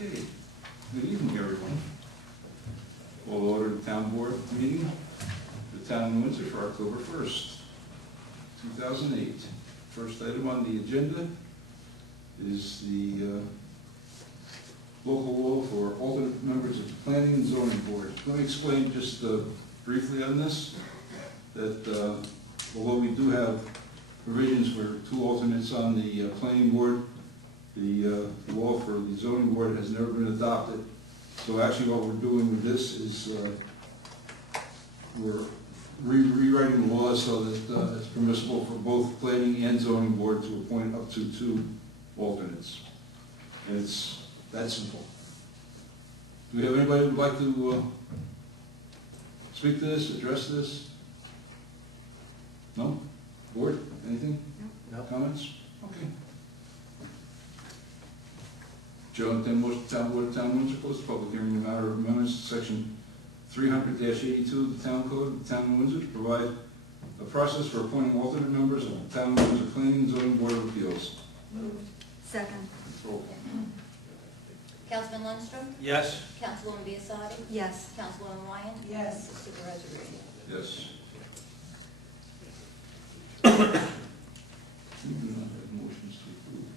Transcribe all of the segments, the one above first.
Okay, good evening, everyone. We'll order the town board meeting, the town of Windsor for October 1st, 2008. First item on the agenda is the local law for alternate members of the planning and zoning board. Let me explain just briefly on this, that although we do have provisions for 2 alternates on the planning board, the law for the zoning board has never been adopted. So actually what we're doing with this is we're rewriting the law so that it's permissible for both planning and zoning board to appoint up to 2 alternates. And it's that simple. Do we have anybody who would like to speak to this, address this? No? Board? Anything? No. Comments? Okay. Joe and then motion town board of town Windsor close the public hearing in the matter of amendments to section 300-82 of the town code of the town of Windsor to provide a process for appointing alternate members of the town of Windsor Planning and Zoning Board of Appeals. Moved. Second. Roll call. Councilman Lundstrom? Yes. Councilwoman Biasotti? Yes. Councilwoman Wyan? Yes. Supervisor Green? Yes. We do not have motions to approve.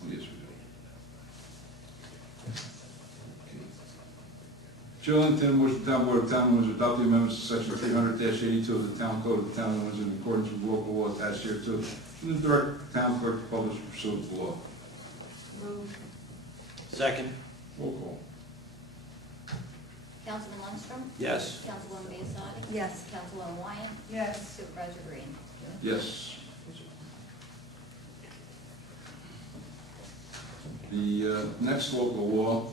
Oh, yes, we do. Okay. Chair will entertain a motion the town board of town of Windsor adopt the amendments to section 300-82 of the town code of the town of Windsor in accordance with local law attached here to and direct the town clerk to publish pursuant to law. Moved. Second. Roll call. Councilman Lundstrom? Yes. Councilwoman Biasotti? Yes. Councilwoman Wyan? Yes. Supervisor Green? Yes. The next local law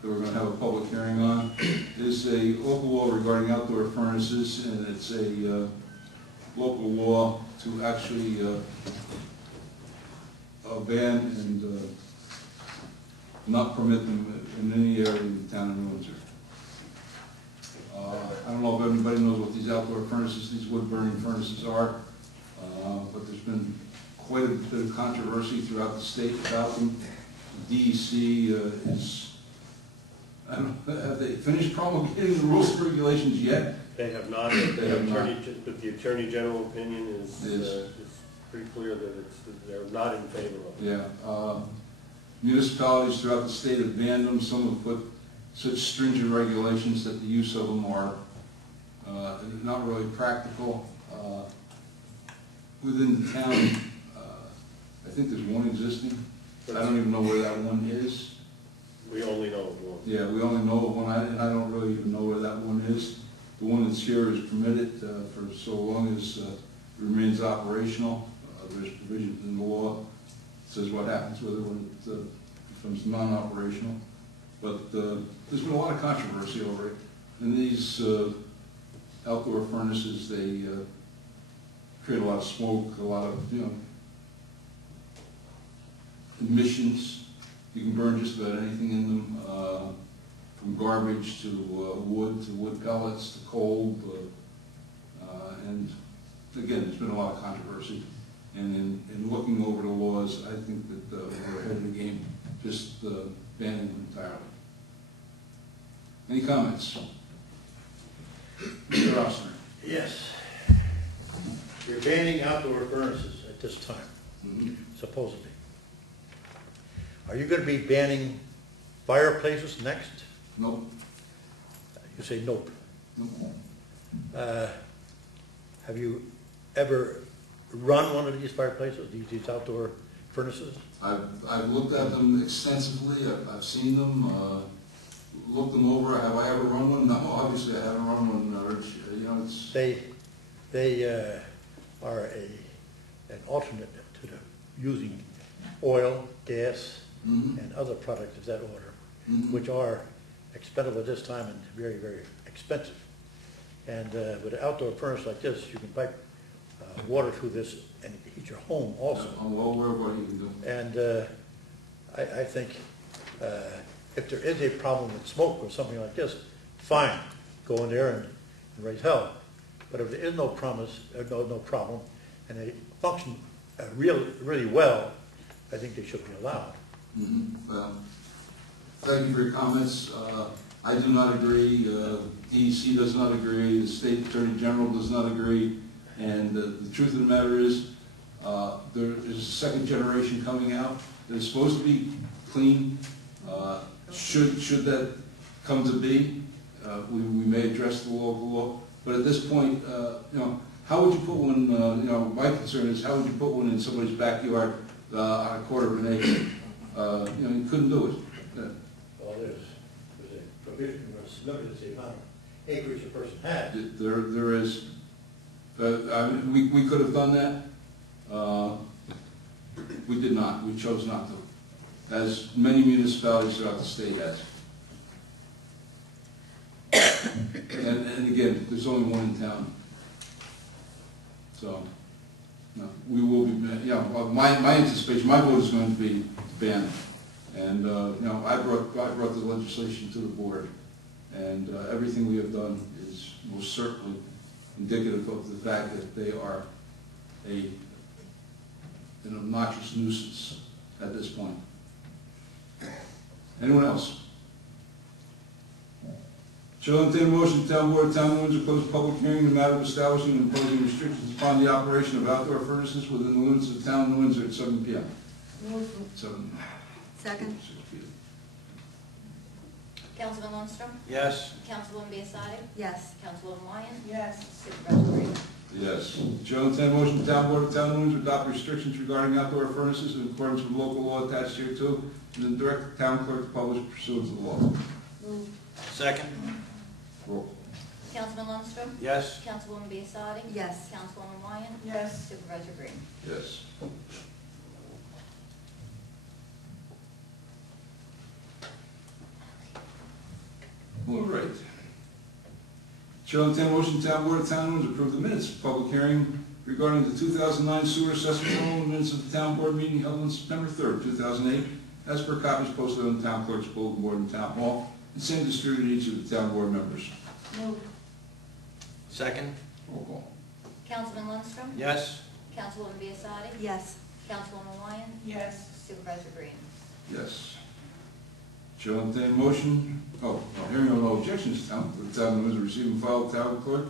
that we're going to have a public hearing on is a local law regarding outdoor furnaces, and it's a local law to actually ban and not permit them in any area in the town of Windsor. I don't know if everybody knows what these outdoor furnaces, these wood-burning furnaces are, but there's been quite a bit of controversy throughout the state about them. The DEC is, I don't know, have they finished promulgating the rules and regulations yet? They have not. They have not. But the Attorney General opinion is pretty clear that they're not in favor of it. Yeah. Municipalities throughout the state have banned them. Some have put such stringent regulations that the use of them are not really practical. Within the town, I think there's one existing. I don't even know where that one is. We only know of one. Yeah, we only know of one, and I don't really even know where that one is. The one that's here is permitted for so long as it remains operational. There's provisions in the law that says what happens with it when it becomes non-operational. But there's been a lot of controversy over it. And these outdoor furnaces, they create a lot of smoke, a lot of, emissions. You can burn just about anything in them, from garbage to wood pellets to coal. And again, there's been a lot of controversy. And in looking over the laws, I think that we're ahead of the game, just banning them entirely. Any comments? Mr. Rossner. Yes. You're banning outdoor furnaces at this time, supposedly. Are you going to be banning fireplaces next? Nope. You say nope. Nope. Have you ever run one of these fireplaces, these outdoor furnaces? I've looked at them extensively. I've seen them, looked them over. Have I ever run one? No, obviously I haven't run one. It's They are an alternate to the using oil, gas, and other products of that order, which are expendable at this time and very, very expensive. And with an outdoor furnace like this, you can pipe water through this and heat your home also. Yeah, I'm well aware of what you can do. And I think if there is a problem with smoke or something like this, fine, go in there and raise hell. But if there is no promise, no problem, and they function really well, I think they should be allowed. Thank you for your comments. I do not agree. DEC does not agree. The State Attorney General does not agree. And the truth of the matter is, there is a second generation coming out that is supposed to be clean. Should that come to be, we may address the local law. But at this point, how would you put one? My concern is how would you put one in somebody's backyard on a quarter of an acre? You couldn't do it. Well, there's a provision where it's limited to the amount of acreage a person has. There is. We could have done that. We did not. We chose not to, as many municipalities throughout the state has. And again, there's only one in town. So, no, we will be, my anticipation, my vote is going to be banned. And, I brought the legislation to the board, and everything we have done is most certainly indicative of the fact that they are an obnoxious nuisance at this point. Anyone else? Shall entertain a motion, Town Board of Town of Windsor close the public hearing in the matter of establishing and imposing restrictions upon the operation of outdoor furnaces within the limits of the Town of Windsor at 7 p.m. Move. 7. Second. 6 p.m. Councilman Lundstrom? Yes. Councilwoman Biassadi? Yes. Councilwoman Wyan? Yes. Supervisor Green? Yes. Shall entertain a motion, Town Board of Town of Windsor adopt restrictions regarding outdoor furnaces in accordance with local law attached here too, and then direct the town clerk to publish pursuant to the law. Move. Second. Roll. Councilman Lundstrom? Yes. Councilwoman Biassadi? Yes. Councilwoman Wyan? Yes. Supervisor Green? Yes. All right. Shall entertain a motion, Town Board of Town of Windsor approve the minutes of public hearing regarding the 2009 sewer assessment roll, minutes of the Town Board meeting held on September 3rd, 2008, as per copies posted on the Town Clerk's bulletin board in Town Hall, and same distributed to each of the Town Board members. Move. Second. Roll call. Councilman Lundstrom? Yes. Councilwoman Biassadi? Yes. Councilwoman Wyan? Yes. Supervisor Green? Yes. Shall entertain a motion, hearing no objections, the Town of Windsor receive and file with Town Clerk.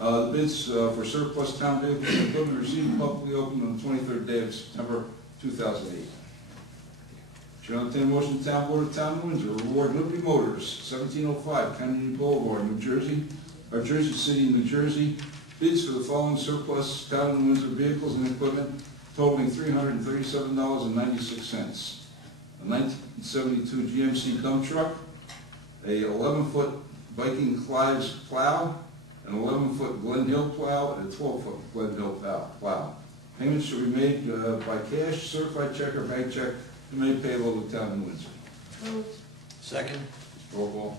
The bids for surplus town vehicles and equipment received and publicly opened on the 23rd day of September 2008. Shall entertain a motion, Town Board of Town of Windsor award Liberty Motors, 1705 Kennedy Boulevard, New Jersey, or Jersey City, New Jersey, bids for the following surplus Town of Windsor vehicles and equipment totaling $337.96. A 1972 GMC dump truck, a 11-foot Viking Clives plow, an 11-foot Glen Hill plow, and a 12-foot Glen Hill plow. Payments should be made by cash, certified check, or bank check, and made payable to Town of Windsor. Move. Second. Roll call.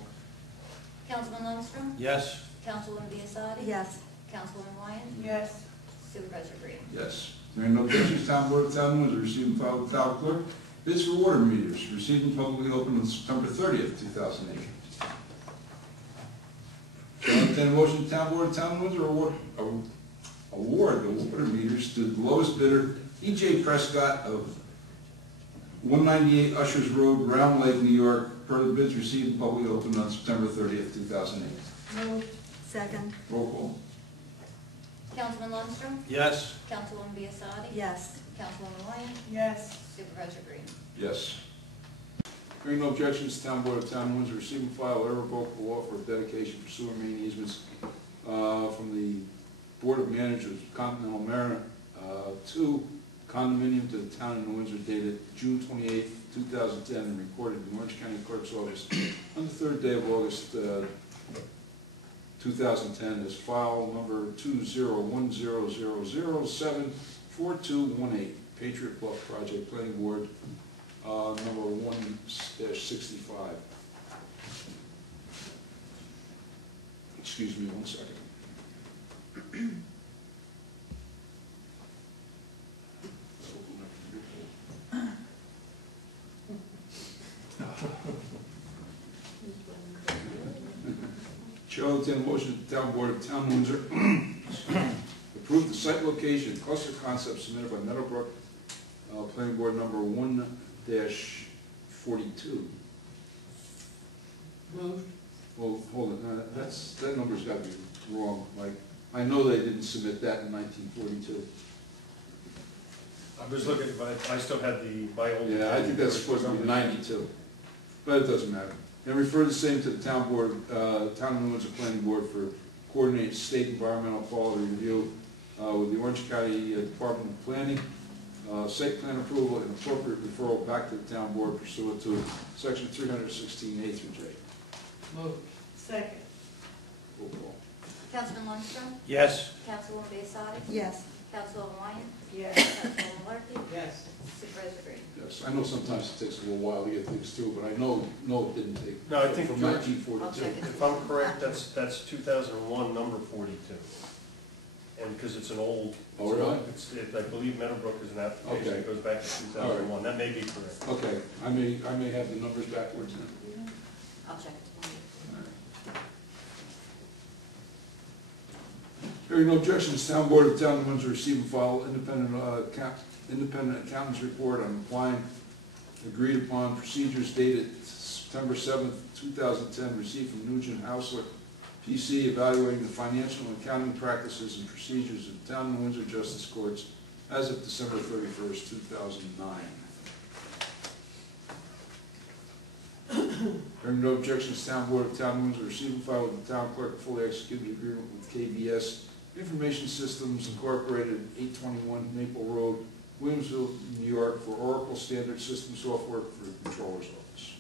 Councilman Lundstrom? Yes. Councilwoman Biassadi? Yes. Councilwoman Wyan? Yes. Supervisor Green? Yes. Hearing no objections, Town Board of Town of Windsor receive and file with the Town Clerk. Bids for water meters received and publicly opened on September 30th, 2008. Shall entertain a motion, Town Board of Town of Windsor award the water meters to the lowest bidder, E.J. Prescott of 198 Ushers Road, Round Lake, New York, per the bids received and publicly opened on September 30th, 2008. Move. Second. Roll call. Councilman Lundstrom? Yes. Councilwoman Biassadi? Yes. Councilwoman Wyan? Yes. Supervisor Green? Yes. Hearing no objections, Town Board of Town of Windsor receive and file a revocable offer of dedication for sewer main easements from the Board of Managers of Continental Mariner to condominium to the Town of Windsor dated June 28th, 2010, and recorded in the Orange County Clerk's Office on the 3rd day of August 2010 as file number 20100074218, Patriot Bluff Project Planning Board, number 1-65. Excuse me 1 second. Chair will entertain a motion that the Town Board of Town of Windsor approve the site location cluster concept submitted by Meadowbrook Planning Board number 1-65 42. Moved. Well, hold it, that number's gotta be wrong, Mike. I know they didn't submit that in 1942. I was looking, but I still had my old. Yeah, I think that's supposed to be 92, but it doesn't matter. And refer the same to the town board, Town of New Windsor Planning Board for coordinate state environmental quality review with the Orange County Department of Planning, site plan approval and appropriate referral back to the town board pursuant to section 316A through J. Moved. Second. Roll call. Councilman Lundstrom? Yes. Councilwoman Biassadi? Yes. Councilwoman Wyatt? Yes. Councilwoman Larky? Yes. Supervisor Green? Yes, I know sometimes it takes a little while to get things through, but I know it didn't take. No, I think from George- 1942. I'll check it. If I'm correct, that's 2001, number 42. And because it's an old. Oh, really? I believe Meadowbrook is an application Okay. that goes back to 2001. That may be correct. Okay, I may have the numbers backwards then. I'll check it. Hearing no objections, Town Board of Town of Windsor receive and file independent accountant's report on applying agreed upon procedures dated September 7th, 2010, received from Nugent Hausler, PC, evaluating the financial and accounting practices and procedures of the Town of Windsor Justice Courts as of December 31st, 2009. Hearing no objections, Town Board of Town of Windsor receive and file with the Town Clerk fully executed agreement with KBS Information Systems Incorporated, 821 Maple Road, Williamsville, New York, for Oracle Standard System Software for the Controller's Office.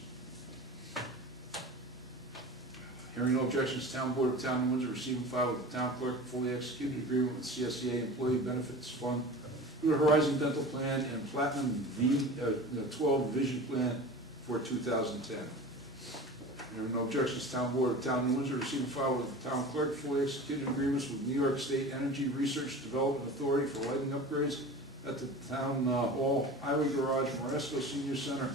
Hearing no objections, Town Board of Town of Windsor receive and file with the Town Clerk fully executed agreement with CSEA Employee Benefits Fund through the Horizon Dental Plan and Platinum 12 Vision Plan for 2010. Hearing no objections, Town Board of Town of Windsor receive and file with the Town Clerk fully executed agreements with New York State Energy Research Development Authority for lighting upgrades at the Town Hall, Highway Garage, Moresco Senior Center,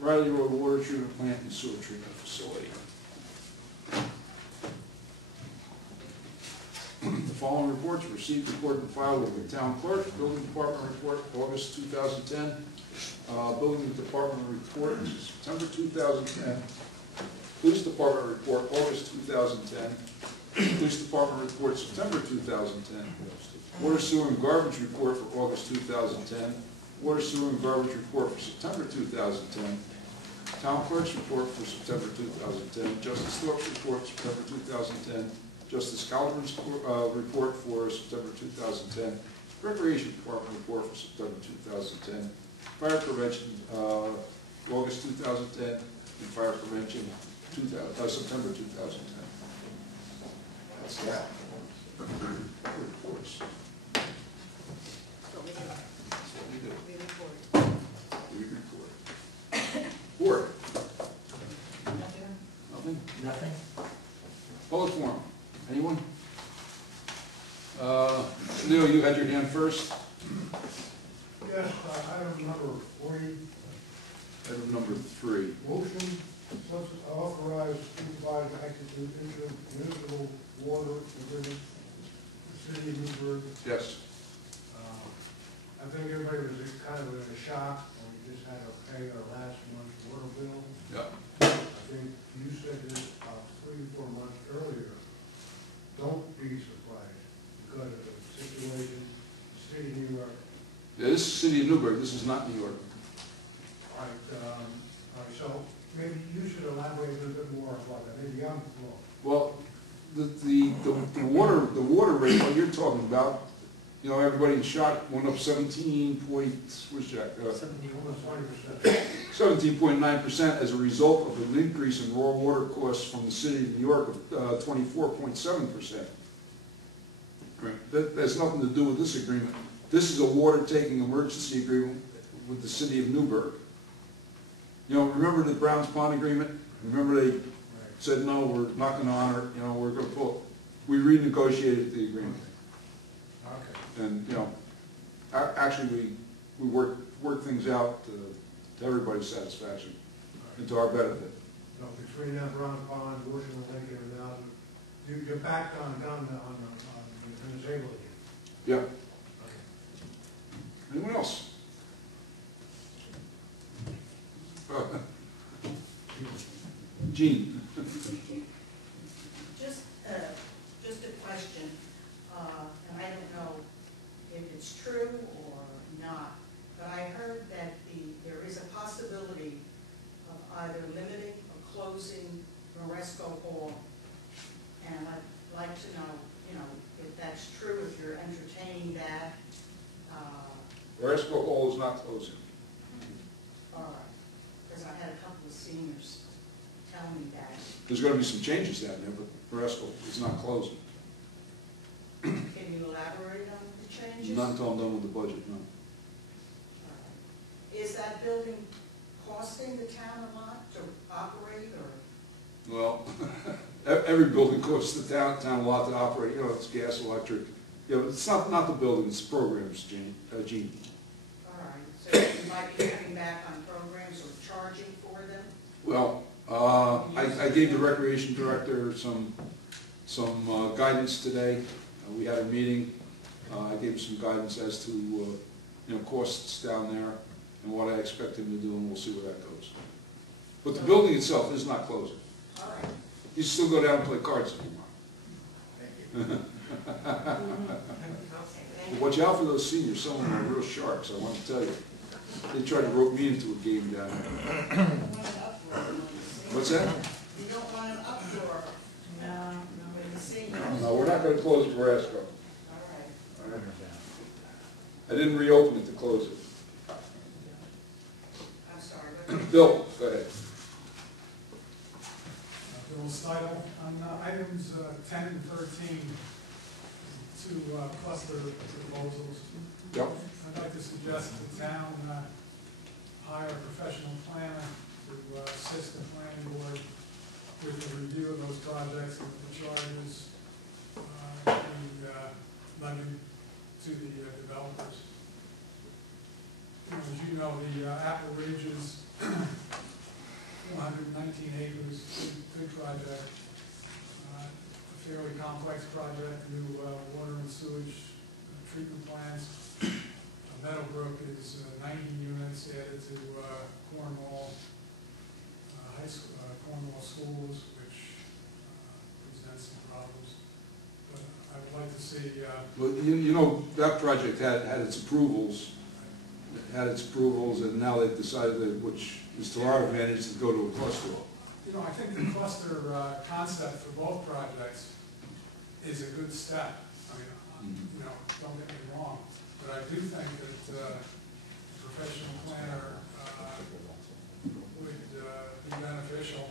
Riley Road Water Treatment Plant, and Sewer Treatment Facility. The following reports were received, recorded, and filed with the Town Clerk. Building Department report, August 2010. Building Department report, September 2010. Police Department report, August 2010. Police Department report, September 2010. Water, Sewer, and Garbage report for August 2010. Water, Sewer, and Garbage report for September 2010. Town Clerk's report for September 2010. Justice Thorpe's report, September 2010. Justice Calderon's report for September 2010. Recreation Department report for September 2010. Fire Prevention, August 2010. And Fire Prevention, September 2010. That's that. Reports. That's what we do. We report. We report. Board. Nothing? Nothing. Public forum. Anyone? Leo, you had your hand first. Yes, item number 40, Item number 3. motion to authorize supervisor to execute intermunicipal water agreement with the city of Newburgh. Yes. I think everybody was kind of in a shock when we just had to pay our last month's water bill. Yeah. I think you said this about 3 or 4 months earlier. Don't be surprised because of the situation, the city of New York. Yeah, this is City of Newburgh. This is not New York. All right, so maybe you should elaborate a little bit more about that. Maybe I'm wrong. Well, the water rate, what you're talking about, you know, everybody in shock, went up 17 point, what's that? Almost 20%. 17.9% as a result of an increase in raw water costs from the city of New York of 24.7%. Right. That has nothing to do with this agreement. This is a water-taking emergency agreement with the city of Newburgh. You know, remember the Browns Pond agreement? Remember they said, no, we're not going to honor it, you know, we're going to pull. We renegotiated the agreement. Okay. And, you know, actually we worked things out to everybody's satisfaction and to our benefit. So between that Brown Pond, Washington Lake, and everything else, you're back on the table again? Yeah. Okay. Anyone else? Gene? Just, just a question, and I don't know if it's true or not, but I heard that there is a possibility of either limiting or closing Moresco Hall. And I'd like to know, if that's true, if you're entertaining that. Moresco Hall is not closing. All right, because I had a couple of seniors tell me that. There's going to be some changes down there, but Moresco is not closing. Can you elaborate on the changes? Not until I'm done with the budget, no. Is that building costing the town a lot to operate, or? Well, every building costs the town a lot to operate, it's gas, electric. It's not the building, it's programs, Gene. All right, so you might be cutting back on programs or charging for them? Well, I gave the recreation director some guidance today. We had a meeting. I gave him some guidance as to, costs down there and what I expect him to do, and we'll see where that goes. But the building itself is not closing. All right. You still go down and play cards if you want. Okay, But watch out for those seniors, some of them are real sharks, I want to tell you. They tried to rope me into a game down there. What's that? You don't want an uproar. No, when you see. No, we're not going to close Moresco. All right. I didn't reopen it to close it. I'm sorry. Bill, go ahead. Bill Steidel, on items 10 and 13, to cluster proposals. Yep. I'd like to suggest the town hire a professional planner to assist the planning board with the review of those projects and the charges being levied to the developers. As you know, the Apple Ridge is 119 acres, good project, a fairly complex project, new water and sewage treatment plants. Meadowbrook is 90 units added to Cornwall High School, Cornwall schools, which presents some problems. But I would like to see. Well, that project had its approvals. And now they've decided that, which is to our advantage, to go to a cluster. I think the cluster concept for both projects is a good step. I mean, don't get me wrong, but I do think that a professional planner would be beneficial.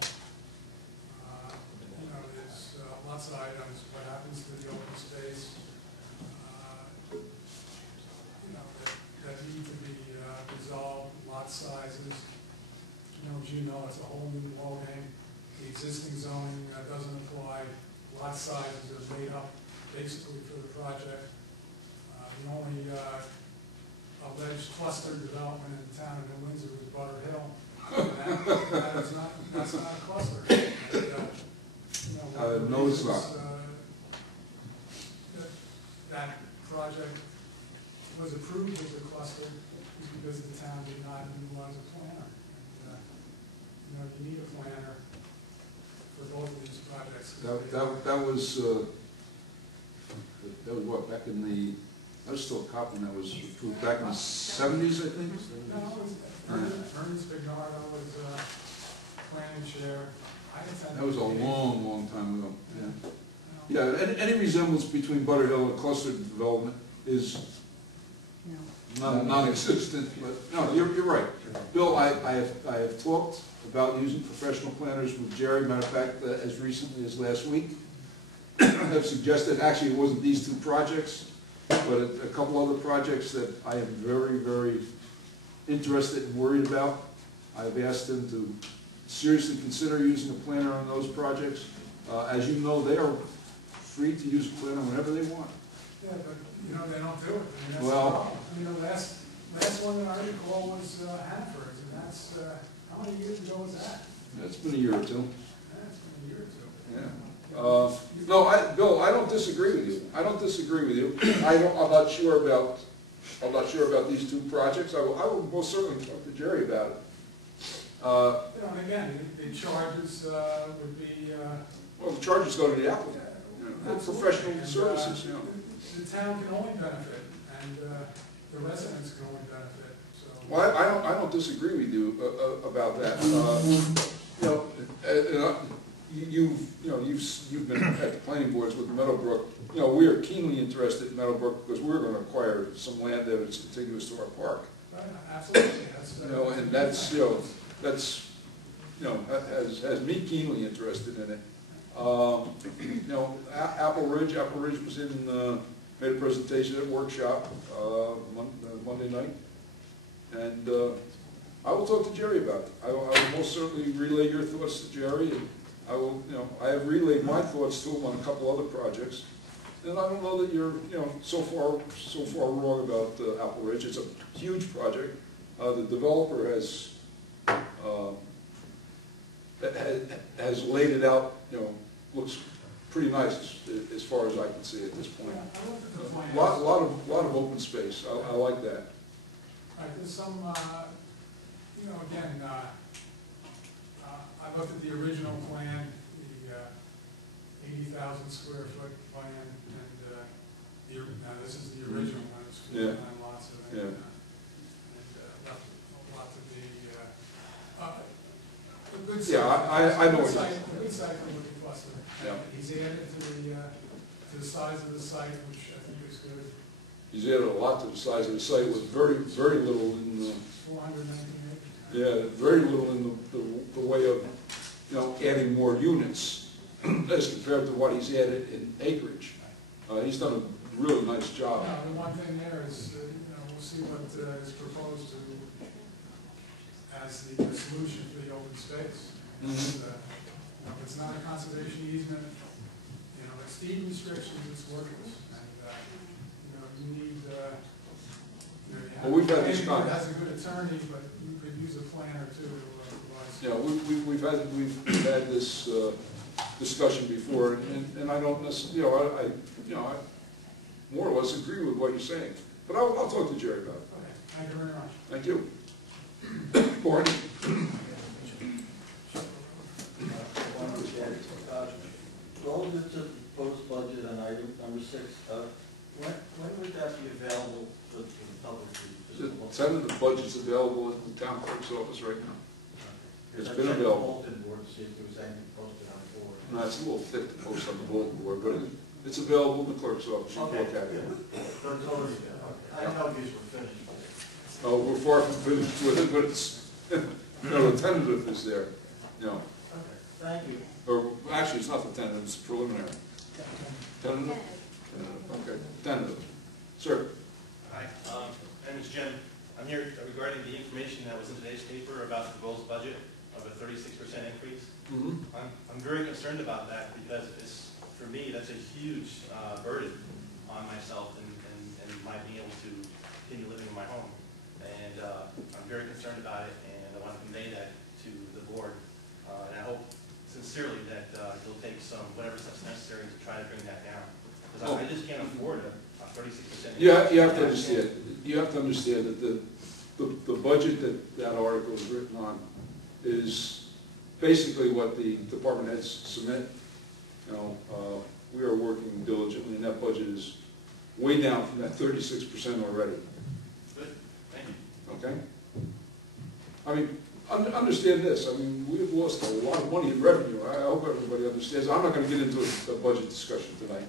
There's lots of items. What happens to the open space? That need to be resolved. Lot sizes. As you know, it's a whole new ballgame. The existing zoning doesn't apply. Lot sizes are made up basically for the project. The only alleged cluster development in the town of New Windsor was Butter Hill. That's not a cluster. No, it's not. That project was approved as a cluster is because the town did not utilize a planner. And, you need a planner for both of these projects. That was what, back in that was still a copy that was approved back in the 70s, I think? No, it was Ernest Bignardo was planning chair. That was a long, long time ago. Yeah, any resemblance between Butter Hill and cluster development is non-existent, but no, you're right. Bill, I have talked about using professional planners with Jerry. Matter of fact, as recently as last week, I have suggested, actually it wasn't these two projects, but a couple other projects that I am very, very interested and worried about. I've asked him to seriously consider using a planner on those projects. As you know, they are free to use a planner whenever they want. Yeah, but they don't do it. I mean, that's Well, the problem. The last one that I recall was Hanford's, and that's, how many years ago was that? It's been a year or two. Yeah, it's been a year or two. Yeah. No, Bill, I don't disagree with you. I don't disagree with you. I'm not sure about these two projects. I will most certainly talk to Jerry about it. You know, and again, the charges would be, Well, the charges go to the applicant, for absolutely. professional And, services, The town can only benefit, and the residents can only benefit, so. Well, I don't disagree with you about that. You've been at the planning boards with Meadowbrook. We are keenly interested in Meadowbrook because we're gonna acquire some land that is contiguous to our park. Absolutely, And that's has me keenly interested in it. Apple Ridge was in, made a presentation at workshop, Monday night. And I will talk to Jerry about it. I will most certainly relay your thoughts to Jerry, and I have relayed my thoughts to him on a couple other projects. And I don't know that you're, so far wrong about Apple Ridge. It's a huge project. The developer has laid it out, looks pretty nice as far as I can see at this point. I looked at the plans. Lot of open space. I like that. Right, there's some, again, I looked at the original plan, the 80,000 square foot plan, and this is the original one, it's 49 lots of it. Yeah. And left a lot to be, a good site. Yeah, I know what A good site for looking plus. Yeah. He's added to the size of the site, which I think is good. He's added a lot to the size of the site with very, very little in the, 419 acres. yeah, very little in the way of, adding more units as compared to what he's added in acreage. He's done a really nice job. Yeah, the one thing there is, we'll see what is proposed as the solution for the open space. Mhm. If it's not a conservation easement, it's deed restrictions, it's worthless. And, you need, Well, we've had this maybe con- it has a good attorney, but you could use a plan or two to provide. We've had this discussion before, and I don't necessarily, I more or less agree with what you're saying. But I'll talk to Jerry about it. Okay, thank you very much. Thank you. Barney? Relative to the proposed budget on item number 6, when would that be available for the public to The look at? tentative budget's available at the town clerk's office right now. It's been available. Bulletin board to see if there was anything posted on the board. No, it's a little thick to post on the bulletin board, but it's available in the clerk's office. You can look at it. So it's already, okay. I know these were finished. Oh, we're far from finished with it, but it's, the tentative is there. Okay, thank you. Or, actually, it's not the tentative, it's preliminary. Tentative? Okay, tentative. Sir? Hi, my name is Jim. I'm here regarding the information that was in today's paper about the proposed budget of a 36% increase. Mm-hmm. I'm very concerned about that because for me, that's a huge burden on myself and my being able to continue living in my home. And I'm very concerned about it, and I want to convey that to the board. And I hope sincerely that you'll take whatever steps necessary to try to bring that down. Because I just can't afford a 36%. Yeah, you have to understand. You have to understand that the budget that article is written on is basically what the department heads submit. We are working diligently, and that budget is way down from that 36% already. Good, thank you. Okay? I mean, understand this. I mean, we've lost a lot of money in revenue. I hope everybody understands. I'm not going to get into a budget discussion tonight.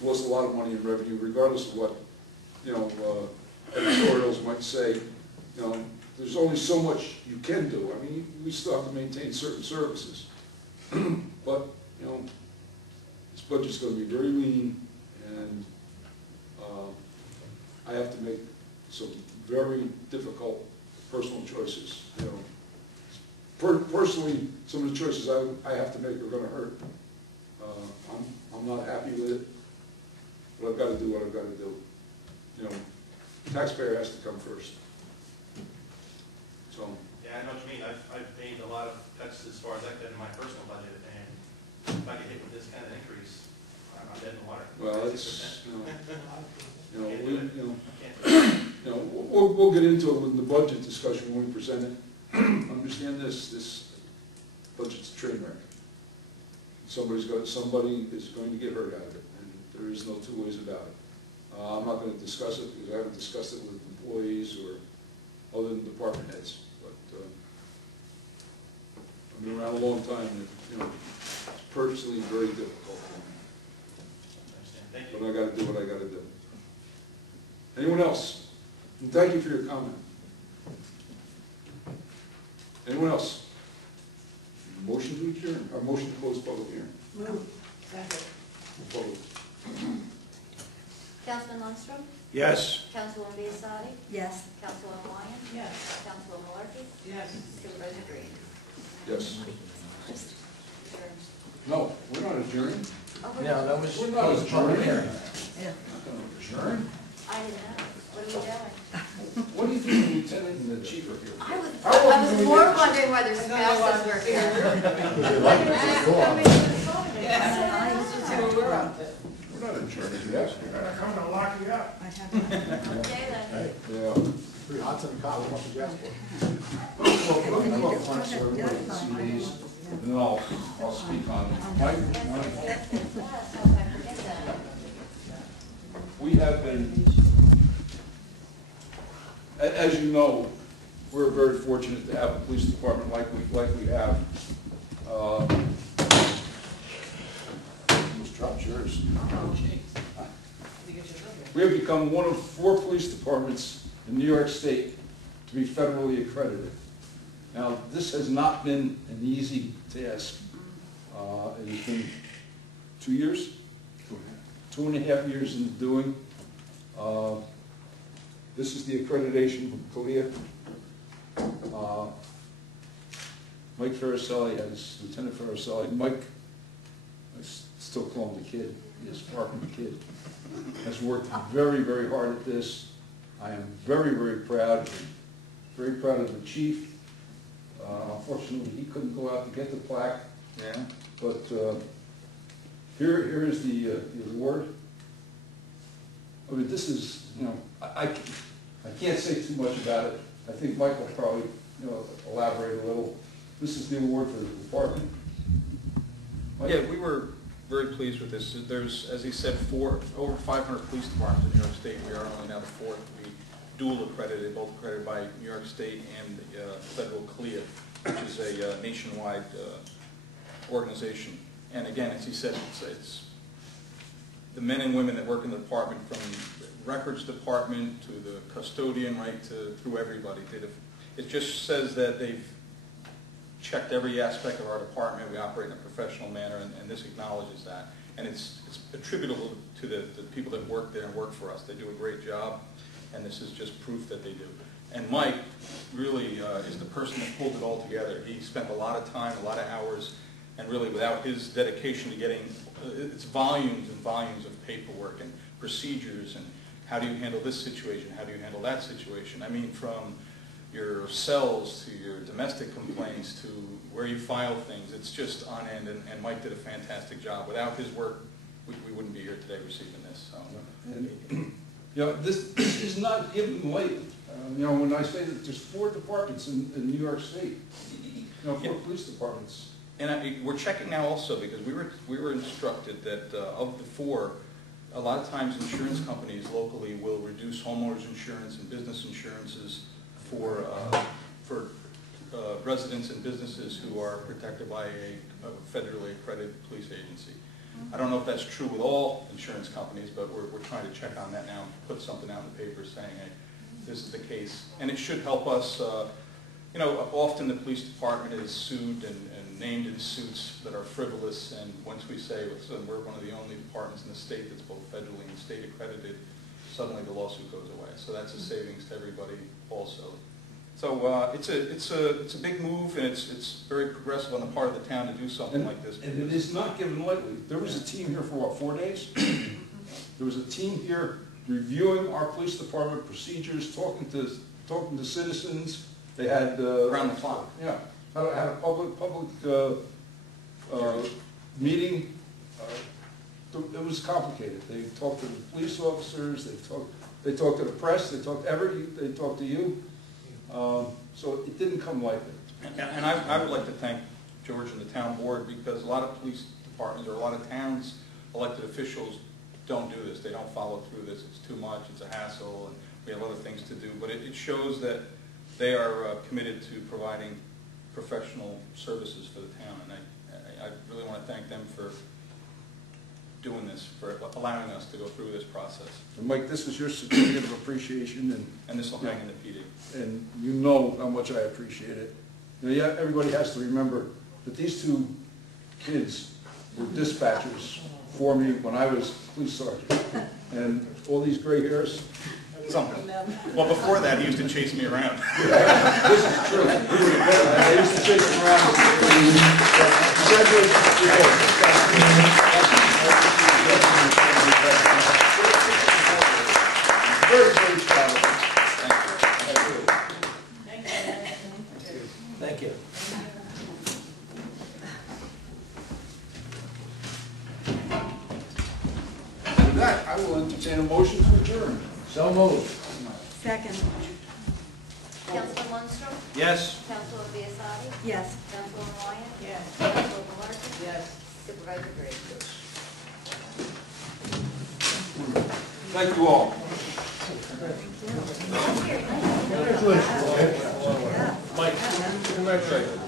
We've lost a lot of money in revenue, regardless of what editorials might say. There's only so much you can do. I mean, we still have to maintain certain services. But this budget's going to be very lean, and I have to make some very difficult personal choices. Personally, some of the choices I have to make are going to hurt. I'm not happy with it, but I've got to do what I've got to do. Taxpayer has to come first. So. Yeah, I know what you mean. I've made a lot of cuts as far as I could in my personal budget, and if I get hit with this kind of increase, I'm dead in the water. Well, it's, Can't do it. we'll get into it with the budget discussion when we present it. understand this budget's a train wreck. Somebody is going to get hurt out of it, and there is no two ways about it. I'm not going to discuss it because I haven't discussed it with employees or other than department heads. But I've been around a long time, and it's personally very difficult for me. Thank you. But I got to do what I got to do. Anyone else? And thank you for your comment. Anyone else? Motion to adjourn, or motion to close public hearing? Move. Second. Opposed? Councilman Lundstrom? Yes. Councilwoman Biassadi? Yes. Councilwoman Wyatt? Yes. Councilwoman Malarkey? Yes. Supervisor Green? Yes. Adjourned. No, we're not adjourning. Oh, we're Yeah, done. that was. We're not adjourning. Yeah. Not going to adjourn. I didn't know. What are we doing? What do you think the lieutenant and the chief are here? I was more wondering why there's spouses were here. We're not adjourning, yes. I'm coming to lock you up. Okay then. Yeah. Pretty hot in the car, what you ask for? Well, let me go up front so everybody can see these, and then I'll speak on them. Mike? Yes, I forget that. We have been, as you know, we're very fortunate to have a police department like we have. Almost dropped yours. We have become one of 4 police departments in New York State to be federally accredited. Now, this has not been an easy task. It has been 2 years? 2.5 years in the doing. This is the accreditation from CALEA. Mike Faricelli has, Lieutenant Faricelli, Mike, I still call him the kid, he is far from the kid, has worked very, very hard at this. I am very, very proud of the chief. Unfortunately, he couldn't go out to get the plaque. Yeah. But here is the award. I mean, this is, I can't say too much about it. I think Mike will probably, elaborate a little. This is the award for the department. Mike? Yeah, we were very pleased with this. There's, as he said, over 500 police departments in New York State. We are only now the 4th. We dual accredited, both accredited by New York State and federal CALEA, which is a nationwide organization. And again, as he said, it's the men and women that work in the department, from the records department to the custodian, right, through everybody. It just says that they've checked every aspect of our department. We operate in a professional manner, and this acknowledges that. And it's attributable to the people that work there and work for us. They do a great job, and this is just proof that they do. And Mike really is the person that pulled it all together. He spent a lot of time, a lot of hours, and really without his dedication to getting, it's volumes and volumes of paperwork and procedures, and how do you handle this situation, how do you handle that situation. I mean, from your cells to your domestic complaints to where you file things, it's just on end, and Mike did a fantastic job. Without his work, we wouldn't be here today receiving this. So. This is not given lightly. When I say that there's 4 departments in New York State, 4 police departments. And we're checking now also, because we were instructed that of the 4, a lot of times insurance companies locally will reduce homeowners insurance and business insurances for residents and businesses who are protected by a federally accredited police agency. I don't know if that's true with all insurance companies, but we're trying to check on that now, put something out in the paper saying, hey, this is the case. And it should help us. Often the police department is sued and named in suits that are frivolous, and once we say we're one of the only departments in the state that's both federally and state accredited, suddenly the lawsuit goes away. So that's a savings to everybody also. So it's a big move, and it's very progressive on the part of the town to do something like this. And it is not given lightly. There was a team here for what, 4 days? There was a team here reviewing our police department procedures, talking to citizens. They had around the clock. Yeah, had a public meeting. It was complicated. They talked to the police officers. They talked to the press. They talked to you. So it didn't come lightly. And I would like to thank George and the town board, because a lot of police departments or a lot of towns, elected officials don't do this. They don't follow through this. It's too much, it's a hassle, and we have other things to do. But it shows that they are committed to providing professional services for the town. And I really want to thank them for doing this, for allowing us to go through this process. And Mike, this is your certificate of appreciation, And this will hang in the PD. and you know how much I appreciate it. You know, yeah, everybody has to remember that these two kids were dispatchers for me when I was police sergeant. And all these gray hairs. Something. Well, before that, he used to chase me around. This is true. I used to chase them around. Very, very proud of you. Thank you. With that, I will entertain a motion to adjourn. So moved. Second. Councilman Lundstrom? Yes. Councilman Biassiatti? Yes. Councilman Wyatt? Yes. Councilman Martin? Yes. Supervisor Gray? Thank you all. Mike, congratulations.